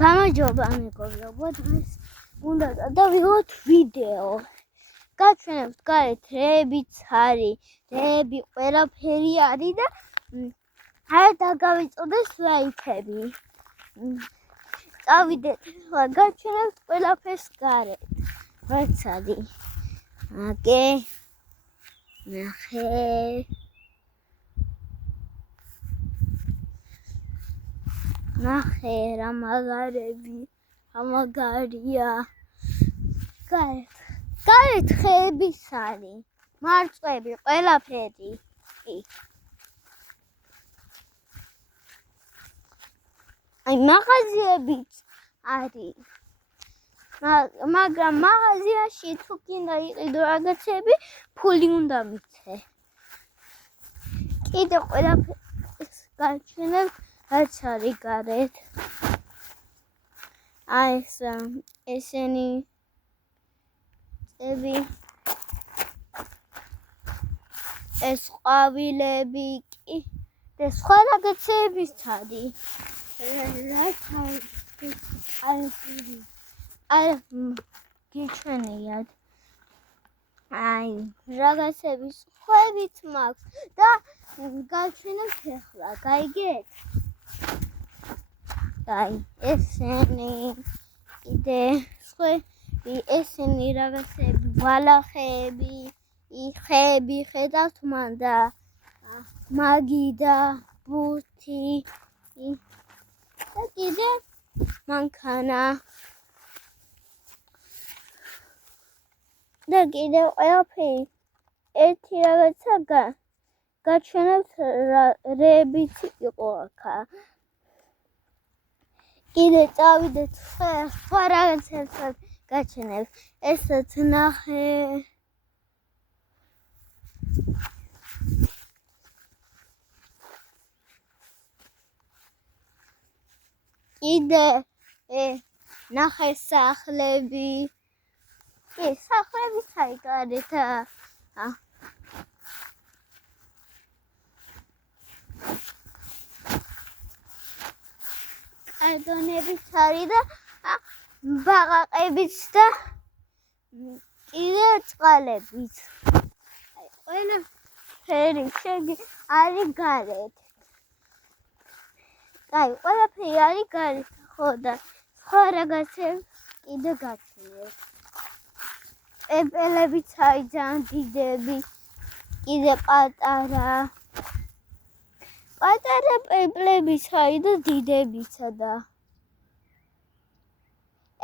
გამარჯობა მეგობრებო, დღეს უნდა გადავიღოთ ვიდეო. გაჩვენებთ გარეთ რეებიც არის, რეები ყველაფერი არის და არ დაგავიწოდეს ლაიფები. წავიდეთ, გაჩვენებთ ყველაფერს გარეთ. რაც არის. აკე. ნახე. ნახე რა მაგარები, ამაგარია. გარეთ ხეების არის, მარწყვები, ყველაფერი. აი მაღაზიებიც არის. მაგრამ მაღაზიაში თუ გინდა იყიდო რაღაცები, ფული უნდა მიცე. კიდე ყველაფერს გაჩვენებ, რაც არის გარეთ. აი ესენი წები, ეს ყვავილები კი და სხვა რაღაცებიც არის. აი გიჩვენიათ. აი რაღაცების ხვევით მაქვს და გაჩვენებთ ახლა, გაიგეთ? აი ესენი კიდე სხვები, ესენი რაღაცები, ბალახები, ხეები ხედავთ მან და მაგი და ბურთი და კიდე მანქანა და კიდე ყველაფერი. ერთი რაღაცა გაჩვენებთ რეებიც იყო აქა. კიდე წავიდეთ სხვა რაღაცებსაც გაჩვენებთ. ესაც ნახე. კიდე ნახე სახლები. სახლებიც არის გარეთ. კარდონებიც არის და ბაყაყებიც და კიდე წყალებიც. აი ყველაფერი არის გარეთ. აი ყველაფერი არის გარეთ, ხო და სხვა რაღაცებს კიდე გაჩვენებთ. პეპელებიც არის ძალიან დიდები, კიდე პატარა პეპლებიც არის და დიდებიცა და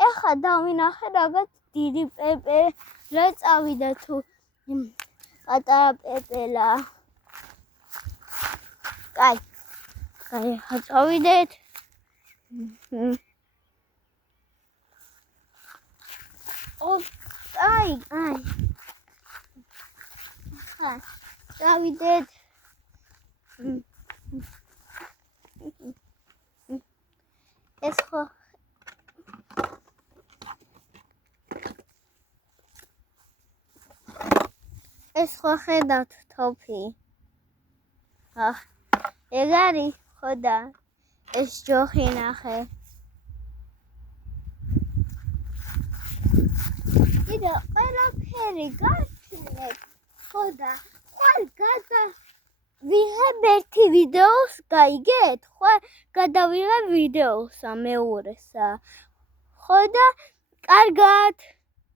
ეხლა დავინახე რაღაც დიდი პეპელა წავიდა თუ პატარა პეპელა. აი ახლა წავიდეთ. აი ახლა წავიდეთ. ეს ხო ხედავთ თოფი. ეგ არის ხო და ეს ჯოხი ნახე. კიდე ყველაფერი გაჩვენეთ, ხო და ხვალ გადავიღებ ერთი ვიდეოს, გაიგეთ? ხვალ გადავიღებ ვიდეოსა მეორესა, ხო და კარგად.